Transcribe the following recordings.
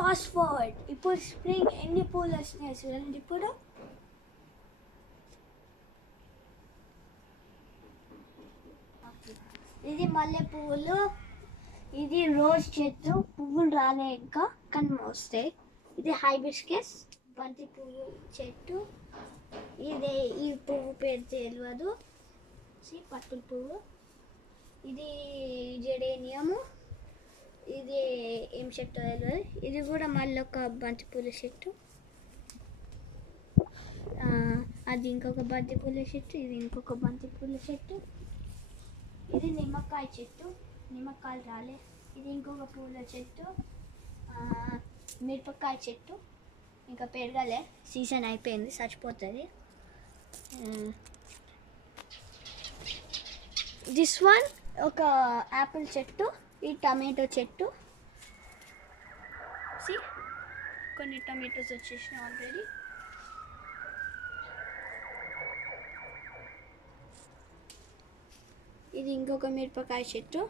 Fast forward. ఇప్పుడు spring ఎన్ని పూలు వస్తున్నాయి చూడండి. ఇప్పుడు ఇది మల్లె పువ్వులు, ఇది రోజ్ చెట్టు. పువ్వులు రాలే ఇంకా, కానీ వస్తాయి. ఇది హైబిస్కస్ బంతి పువ్వు చెట్టు. ఇది ఈ పువ్వు పేరు తెలియదు, పట్టుల పువ్వు. ఇది జడేనియము. ఇది ఏం చెట్టు తెలియదు. ఇది కూడా మళ్ళీ ఒక బంతి పూల చెట్టు. అది ఇంకొక బంతి పూల చెట్టు. ఇది ఇంకొక బంతి పూల చెట్టు. ఇది నిమ్మకాయ చెట్టు, నిమ్మకాయలు రాలే. ఇది ఇంకొక పూల చెట్టు. మిరపకాయ చెట్టు ఇంకా పెరగలే, సీజన్ అయిపోయింది, చచ్చిపోతుంది. దిస్ వన్ ఒక యాపిల్ చెట్టు. ఈ టమాటో చెట్టు. కొన్ని టమాటోస్ వచ్చేసినాయి ఆల్రెడీ. ఇది ఇంకొక మిరపకాయ చెట్టు.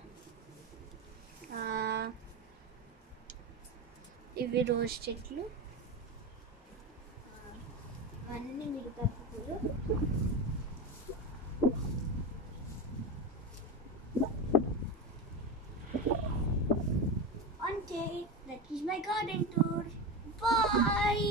ఇవి రోజ్ చెట్లు. అన్నీ మిగతా పువ్వులు. అంతే, that is my garden tour. Bye.